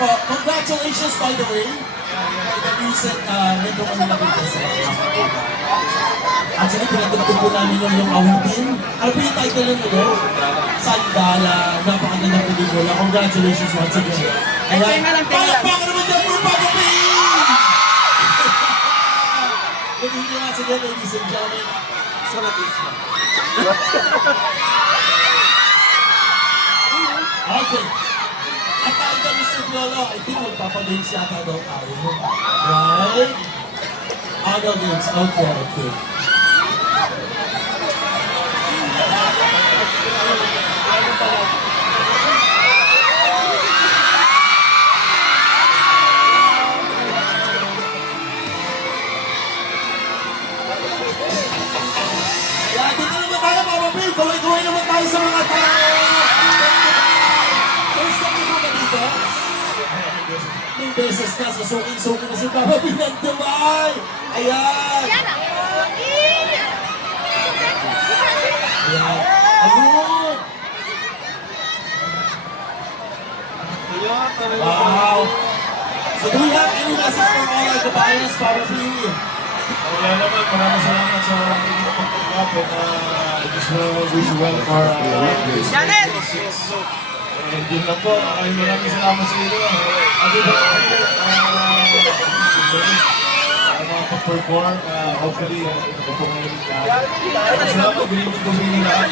po, congratulations by the way. The recent Metro Manila contest. Actually, pinatugtog po namin yung awitin. Ano po yung title nun ulit? Sandala, napakagandang pelikula. Congratulations once again. Ayan, palakpakan naman dyan po, Papa P! Good evening once again, ladies and gentlemen. Okay. At tayo dyan, Mr. Piolo, I think magpapagames yata daw tayo. Right? Auto games, okay. Yeah, dito naman tayo, Papa Phil. Kaway-kaway naman tayo sa mga tao. First time mo ba dito? May beses ka, susuking-suking na si Papa Phil ng Dubai. Ayan. Ayan. Ayun. Wow. So do we have any message from all our kabayans, Papa Phil? Wala naman, maraming salamat sa pagkakapit. I just want to wish you well for Janet! And yun lang po, maraming salamat sa inyo. At iba mga pag-perform, hopefully, ito po ngayon. Salamat, binibig ko sa inyo lahat.